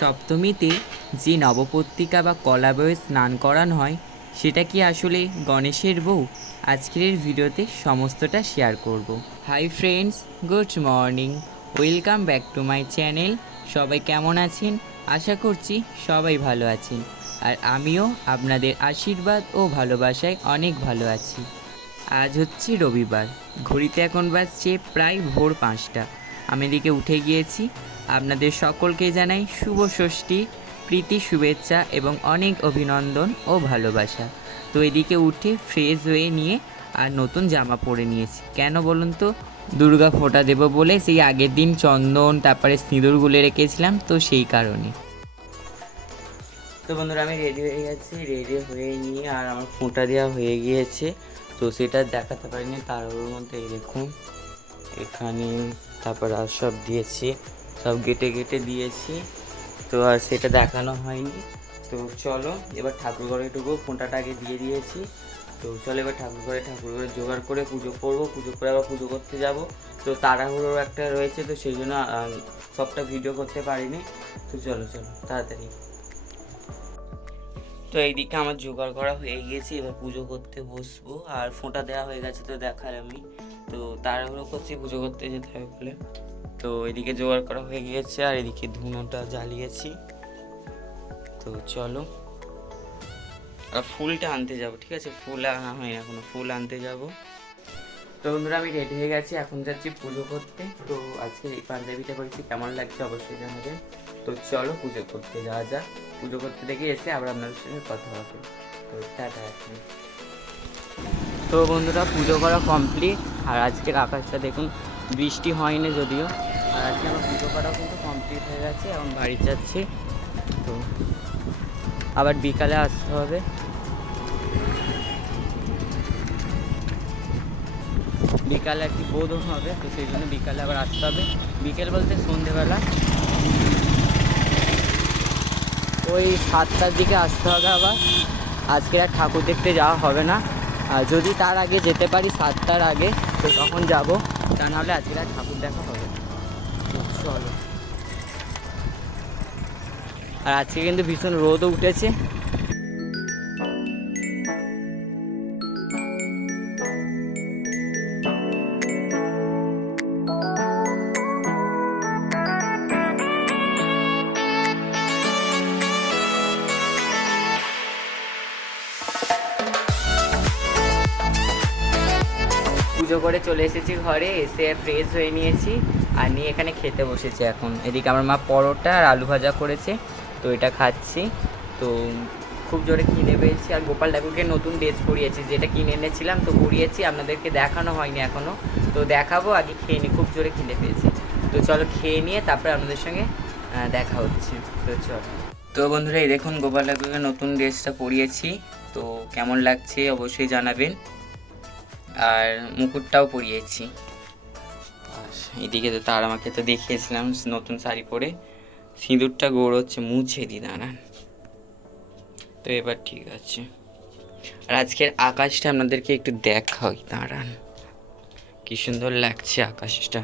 সপ্তমীতে যে নবপত্রিকা বা কলা বয়ে স্নান করানো হয়, সেটা কি আসলে গণেশের বউ? আজকের ভিডিওতে সমস্তটা শেয়ার করব। Hi friends, good morning. Welcome back to my channel. সবাই কেমন আছেন? আশা করছি সবাই ভালো আছেন। আর আমিও আপনাদের আশীর্বাদ ও ভালোবাসায় অনেক ভালো আছি। আজ হচ্ছে রবিবার। ঘড়িতে এখন বাজছে প্রায় ভোর পাঁচটা। আমি এদিকে উঠে গিয়েছি। আপনাদের সকলকে জানাই শুভ ষষ্ঠী, প্রীতি, শুভেচ্ছা এবং অনেক অভিনন্দন ও ভালোবাসা। তো এদিকে উঠে ফ্রেশ হয়ে নিয়ে আর নতুন জামা পরে নিয়েছি। কেন বলুন তো? দুর্গা ফোঁটা দেবো বলে সেই আগের দিন চন্দন, তারপরে সিঁদুর গুলে রেখেছিলাম তো সেই কারণে। তো বন্ধুরা, আমি রেডি হয়ে গেছি। রেডি হয়ে নিয়ে আর আমার ফোঁটা দেওয়া হয়ে গিয়েছে। তো সেটা দেখাতে পারিনি, তার মধ্যে দেখুন, এখানে তারপর আর সব দিয়েছি। সব গেটে গেটে দিয়েছি। তো আর সেটা দেখানো হয়নি। তো চলো, এবার ঠাকুর ঘরে ঢুকবো দিয়ে দিয়েছি। তো চলো এবার ঠাকুর ঘরে ঠাকুর ঘরে জোগাড় করে পুজো করব। পুজো করে আবার পুজো করতে যাব। তো তাড়াহুড়ো একটা রয়েছে, তো সেই জন্য সবটা ভিডিও করতে পারিনি। তো চলো চলো, তাড়াতাড়ি। তো এইদিকে আমার জোগাড় করা হয়ে গিয়েছে। এবার পুজো করতে বসবো। আর ফোঁটা দেওয়া হয়ে গেছে তো দেখার আমি তো তাড়াহুড়ো করছি, পুজো করতে যেতে হবে বলে। তো এদিকে জোগাড় করা হয়ে গিয়েছে আর এদিকে ধুনোটা জ্বালিয়েছি। তো চলো। আর ফুলটা আনতে যাব, ঠিক আছে? ফুল আনা হয়নি এখনও ফুল আনতে যাব। তো বন্ধুরা, আমি রেডি হয়ে গেছি, এখন যাচ্ছি পুজো করতে। তো আজকে এই পাঞ্জাবিটা করেছি, কেমন লাগছে অবশ্যই জানাবেন তো চলো পুজো করতে যাওয়া যাক। পুজো করতে দেখে এসে আবার আপনাদের সঙ্গে কথা হবে। তো টাটা, এখন। তো বন্ধুরা, পুজো করা কমপ্লিট আর আজকের আকাশটা দেখুন, বৃষ্টি হয়নি যদিও। আর আজকে আমার পুজো করা কিন্তু কমপ্লিট হয়ে গেছে, এখন বাড়ি যাচ্ছি। তো আবার বিকালে আসতে হবে। বিকালে আর কি বোধন হবে, তো সেই জন্য বিকালে আবার আসতে হবে। বিকেল বলতে সন্ধেবেলা। ওই সাতটার দিকে আসতে হবে আবার। আজকে আর ঠাকুর দেখতে যাওয়া হবে না। আর যদি তার আগে যেতে পারি সাতটার আগে, তো তখন যাব। তা নাহলে আজকে আর ঠাকুর দেখা হবে। আর আজকে কিন্তু ভীষণ রোদও উঠেছে। পুজো করে চলে এসেছি ঘরে, এসে ফ্রেশ হয়ে নিয়েছি। আর নিয়ে এখানে খেতে বসেছি এখন। এদিকে আমার মা পরোটা আর আলু ভাজা করেছে, তো এটা খাচ্ছি। তো খুব জোরে খিদে পেয়েছি। আর গোপাল ঠাকুরকে নতুন ড্রেস পরিয়েছি, যেটা কিনে এনেছিলাম, তো পরিয়েছি। আপনাদেরকে দেখানো হয়নি এখনও তো দেখাবো, আগে খেয়ে নিই খুব জোরে খিদে পেয়েছি। তো চলো খেয়ে নিয়ে তারপরে আপনাদের সঙ্গে দেখা হচ্ছে। তো চলো। তো বন্ধুরা, এই দেখুন গোপাল ঠাকুরকে নতুন ড্রেসটা পরিয়েছি। তো কেমন লাগছে অবশ্যই জানাবেন। আর মুকুটটাও পরিয়েছি। এদিকে তো তার আমাকে তো দেখিয়েছিলাম, নতুন শাড়ি পরে। সিঁদুরটা গোড় হচ্ছে মুছে দি, দাঁড়ান। তো এবার ঠিক আছে। আর আজকের আকাশটা আপনাদেরকে একটু দেখাই, দাঁড়ান। কি সুন্দর লাগছে আকাশটা।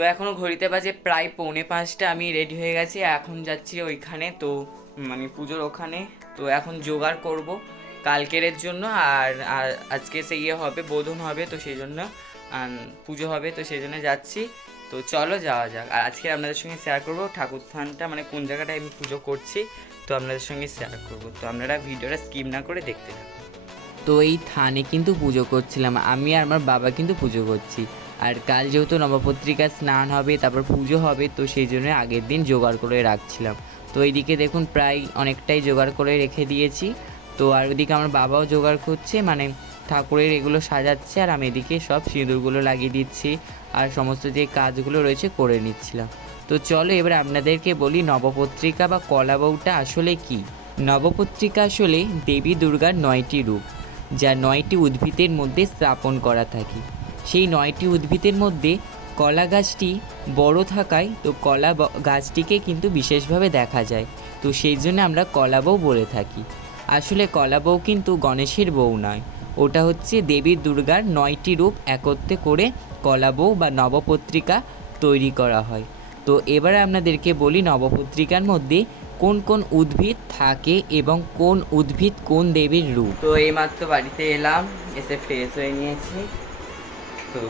তো এখনও ঘড়িতে বাজে প্রায় পৌনে পাঁচটা, আমি রেডি হয়ে গেছি, এখন যাচ্ছি ওইখানে তো মানে পুজোর ওখানে, তো এখন জোগাড় করব কালকেরের জন্য, আর আর আজকে সে ইয়ে হবে, বোধন হবে, তো সেই জন্য পুজো হবে, তো সেই জন্য যাচ্ছি। তো চলো যাওয়া যাক, আর আজকে আপনাদের সঙ্গে শেয়ার করব ঠাকুর স্থানটা মানে কোন জায়গাটায় আমি পুজো করছি, তো আপনাদের সঙ্গে শেয়ার করব। তো আপনারা ভিডিওটা স্কিপ না করে দেখতে থাকুন। তো এই থানে কিন্তু পুজো করছিলাম, আমি আর আমার বাবা কিন্তু পুজো করছি। আর কাল যেহেতু নবপত্রিকা স্নান হবে, তারপর পুজো হবে, তো সেই জন্য আগের দিন জোগাড় করে রাখছিলাম। তো এইদিকে দেখুন প্রায় অনেকটাই জোগাড় করে রেখে দিয়েছি। তো আর ওদিকে আমার বাবাও জোগাড় করছে মানে ঠাকুরের এগুলো সাজাচ্ছে আর আমি এদিকে সব সিঁদুরগুলো লাগিয়ে দিচ্ছি আর সমস্ত যে কাজগুলো রয়েছে করে নিচ্ছিলাম। তো চলো এবার আপনাদেরকে বলি নবপত্রিকা বা কলা বউটা আসলে কি? নবপত্রিকা আসলে দেবী দুর্গার নয়টি রূপ, যা নয়টি উদ্ভিদের মধ্যে স্থাপন করা থাকে। সেই নয়টি উদ্ভিদের মধ্যে কলা গাছটি বড় থাকায় তো কলা গাছটিকে কিন্তু বিশেষভাবে দেখা যায়। তো সেই জন্য আমরা কলা বউ বলে থাকি। আসলে কলা বউ কিন্তু গণেশের বউ নয়। ওটা হচ্ছে দেবী দুর্গার নয়টি রূপ একত্রে করে কলা বউ বা নবপত্রিকা তৈরি করা হয়। তো এবারে আপনাদেরকে বলি নবপত্রিকার মধ্যে কোন কোন উদ্ভিদ থাকে এবং কোন উদ্ভিদ কোন দেবীর রূপ। তো এইমাত্র বাড়িতে এলাম, এসে ফ্রেশ হয়ে নিয়েছি। তো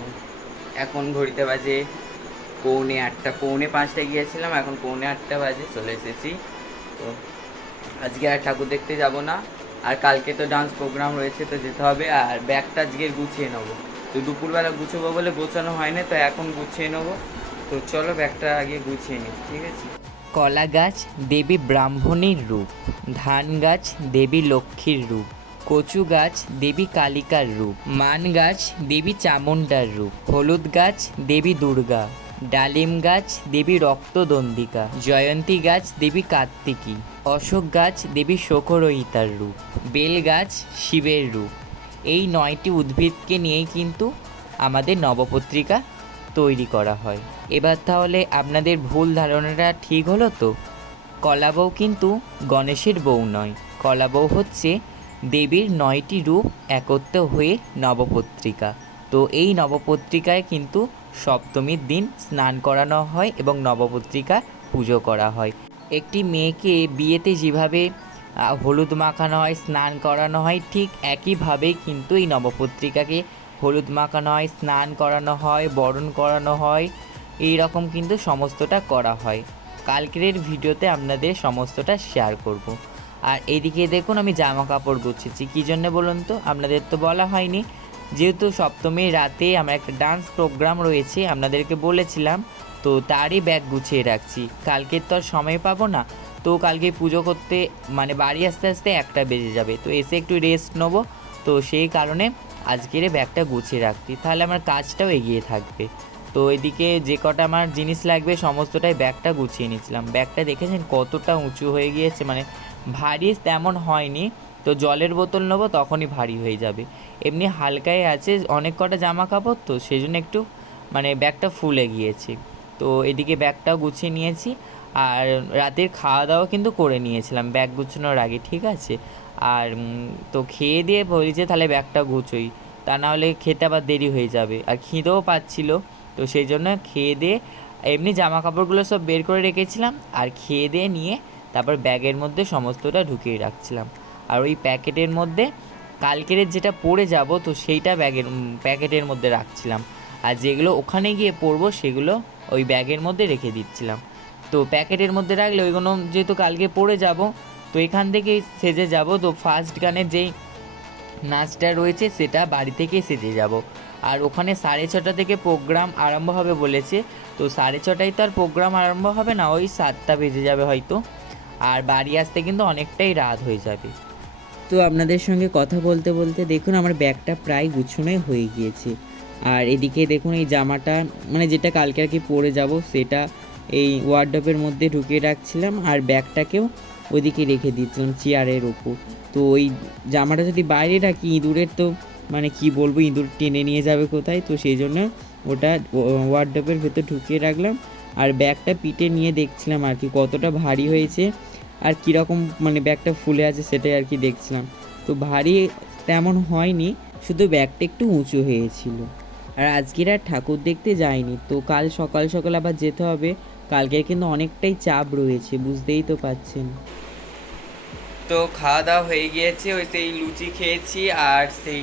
এখন ঘড়িতে বাজে পৌনে আটটা, পৌনে পাঁচটা গিয়েছিলাম, এখন পৌনে আটটা বাজে, চলে এসেছি। তো আজকে আর ঠাকুর দেখতে যাব না, আর কালকে তো ডান্স প্রোগ্রাম রয়েছে, তো যেতে হবে, আর ব্যাগটা আজকে গুছিয়ে নেব। তো দুপুরবেলা গুছবো বলে গোছানো হয়নি, তো এখন গুছিয়ে নেব। তো চলো ব্যাগটা আগে গুছিয়ে নিই, ঠিক আছে? কলা গাছ দেবী ব্রাহ্মণীর রূপ, ধান গাছ দেবী লক্ষ্মীর রূপ। কচু গাছ, দেবী কালিকার রূপ। মান গাছ, দেবী চামুণ্ডার রূপ। হলুদ গাছ, দেবী দুর্গা। ডালিম গাছ, দেবী রক্তদন্দিকা জয়ন্তী গাছ, দেবী কার্তিকী। অশোক গাছ, দেবী শোকরহিতার রূপ। বেল গাছ, শিবের রূপ। এই নয়টি উদ্ভিদকে নিয়েই কিন্তু আমাদের নবপত্রিকা তৈরি করা হয়। এবার তাহলে আপনাদের ভুল ধারণাটা ঠিক হলো তো? কলা বউ কিন্তু গণেশের বউ নয়। কলা বউ হচ্ছে দেবীর নয়টি রূপ একত্র হয়ে নবপত্রিকা। তো এই নবপত্রিকায় কিন্তু সপ্তমীর দিন স্নান করানো হয় এবং নবপত্রিকা পুজো করা হয়। একটি মেয়েকে বিয়েতে যেভাবে হলুদ মাখানো হয়, স্নান করানো হয়, ঠিক একইভাবেই কিন্তু এই নবপত্রিকাকে হলুদ মাখানো হয়, স্নান করানো হয়, বরণ করানো হয়, এই রকম কিন্তু সমস্তটা করা হয়। কালকের ভিডিওতে আপনাদের সমস্তটা শেয়ার করব। আর এইদিকে দেখুন আমি জামা কাপড় গুছিয়েছি। কী জন্য বলুন তো? আপনাদের তো বলা হয়নি। যেহেতু সপ্তমীর রাতে আমার একটা ডান্স প্রোগ্রাম রয়েছে, আপনাদেরকে বলেছিলাম, তো তারই ব্যাগ গুছিয়ে রাখছি। কালকের তো আর সময় পাবো না। তো কালকে পুজো করতে মানে বাড়ি আসতে আসতে একটা বেজে যাবে। তো এসে একটু রেস্ট নেব। তো সেই কারণে আজকের ব্যাগটা গুছিয়ে রাখছি। তাহলে আমার কাজটাও এগিয়ে থাকবে। তো এদিকে যে কটা আমার জিনিস লাগবে, সমস্তটাই ব্যাগটা গুছিয়ে নিয়েছিলাম। ব্যাগটা দেখেছেন কতটা উঁচু হয়ে গিয়েছে? মানে ভারী তেমন হয়নি, তো জলের বোতল নেব তখনই ভারী হয়ে যাবে। এমনি হালকাই আছে, অনেক কটা জামা কাপড় তো, সেই জন্য একটু মানে ব্যাগটা ফুলে গিয়েছে। তো এদিকে ব্যাগটাও গুছিয়ে নিয়েছি, আর রাতের খাওয়া দাওয়া কিন্তু করে নিয়েছিলাম, ব্যাগ গুছানোর আগে, ঠিক আছে? আর তো খেয়ে দিয়ে বলেছে তাহলে ব্যাগটা গুছোই, তা না হলে খেতে আবার দেরি হয়ে যাবে। আর খিদেও পাচ্ছিলো, তো সেই জন্য খেয়ে দিয়ে, এমনি জামা কাপড়গুলো সব বের করে রেখেছিলাম, আর খেয়ে দিয়ে নিয়ে তারপর ব্যাগের মধ্যে সমস্তটা ঢুকিয়ে রাখছিলাম। আর ওই প্যাকেটের মধ্যে কালকের যেটা পরে যাব, তো সেইটা ব্যাগের প্যাকেটের মধ্যে রাখছিলাম। আর যেগুলো ওখানে গিয়ে পরবো সেগুলো ওই ব্যাগের মধ্যে রেখে দিচ্ছিলাম। তো প্যাকেটের মধ্যে রাখলে ওইগুলো যেহেতু কালকে পরে যাব, তো এখান থেকে সেজে যাব। তো ফার্স্ট গানের যেই নাচটা রয়েছে, সেটা বাড়ি থেকেই সেজে যাব। আর ওখানে সাড়ে ছটা থেকে প্রোগ্রাম আরম্ভ হবে বলেছে। তো সাড়ে ছটায় তো আর প্রোগ্রাম আরম্ভ হবে না, ওই সাতটা বেজে যাবে হয়তো। আর বাড়ি আসতে কিন্তু অনেকটাই রাত হয়ে যাবে। তো আপনাদের সঙ্গে কথা বলতে বলতে দেখুন আমার ব্যাগটা প্রায় গুছানোই হয়ে গিয়েছে। আর এদিকে দেখুন এই জামাটা মানে যেটা কালকে আর কি পরে যাব সেটা এই ওয়ার্ডরোবের মধ্যে ঢুকিয়ে রাখছিলাম আর ব্যাগটাকেও ওইদিকে রেখে দিচ্ছিলাম চেয়ারের ওপর। তো ওই জামাটা যদি বাইরে রাখি, ইঁদুরের তো মানে কি বলব, ইঁদুর টেনে নিয়ে যাবে কোথায়? তো সেই জন্য ওটা ওয়ার্ডরোবের ভেতর ঢুকিয়ে রাখলাম। আর ব্যাগটা পিঠে নিয়ে দেখছিলাম আর কি কতটা ভারী হয়েছে। আর কীরকম মানে ব্যাগটা ফুলে আছে সেটাই আর কি দেখছিলাম। তো ভারী তেমন হয়নি, শুধু ব্যাগটা একটু উঁচু হয়েছিল। আর আজকের আর ঠাকুর দেখতে যাইনি, তো কাল সকাল সকাল আবার যেতে হবে। কালকে কিন্তু অনেকটাই চাপ রয়েছে, বুঝতেই তো পাচ্ছেন তো খাওয়া দাওয়া হয়ে গিয়েছে, ওই সেই লুচি খেয়েছি আর সেই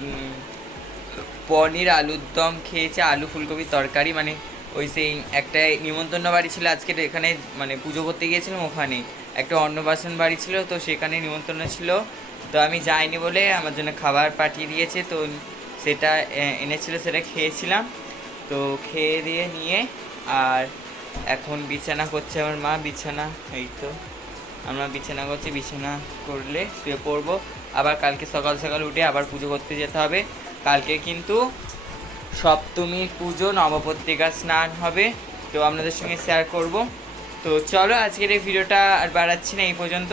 পনির আলুর দম খেয়েছি, আলু ফুলকপির তরকারি মানে ওই সেই একটা নিমন্ত্রণ বাড়ি ছিল আজকে এখানে মানে পুজো করতে গিয়েছিলাম ওখানে। একটা অন্নপ্রাশন বাড়ি ছিল, তো সেখানে নিমন্ত্রণ ছিল। তো আমি যাইনি বলে আমার জন্য খাবার পাঠিয়ে দিয়েছে, তো সেটা এনেছিল, সেটা খেয়েছিলাম। তো খেয়ে দিয়ে নিয়ে, আর এখন বিছানা করছে আমার মা, বিছানা, এই তো। আমরা বিছানা করছি, বিছানা করলে শুয়ে পড়ব। আবার কালকে সকাল সকাল উঠে আবার পুজো করতে যেতে হবে। কালকে কিন্তু সপ্তমীর পুজো নবপত্রিকা স্নান হবে। তো আপনাদের সঙ্গে শেয়ার করব। তো চলো আজকের এই ভিডিওটা আর বাড়াচ্ছি না এই পর্যন্ত।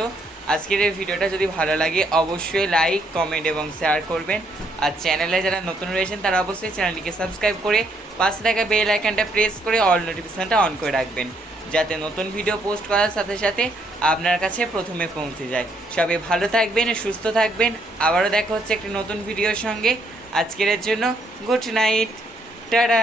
আজকের এই ভিডিওটা যদি ভালো লাগে, অবশ্যই লাইক কমেন্ট এবং শেয়ার করবেন। আর চ্যানেলে যারা নতুন রয়েছেন, তারা অবশ্যই চ্যানেলটিকে সাবস্ক্রাইব করে পাশে থাকা বেল আইকনটা প্রেস করে অল নোটিফিকেশনটা অন করে রাখবেন, যাতে নতুন ভিডিও পোস্ট করার সাথে সাথে আপনার কাছে প্রথমে পৌঁছে যায়। সবাই ভালো থাকবেন, সুস্থ থাকবেন। আবারও দেখা হচ্ছে একটি নতুন ভিডিওর সঙ্গে। আজকের জন্য গুড নাইট টাটা!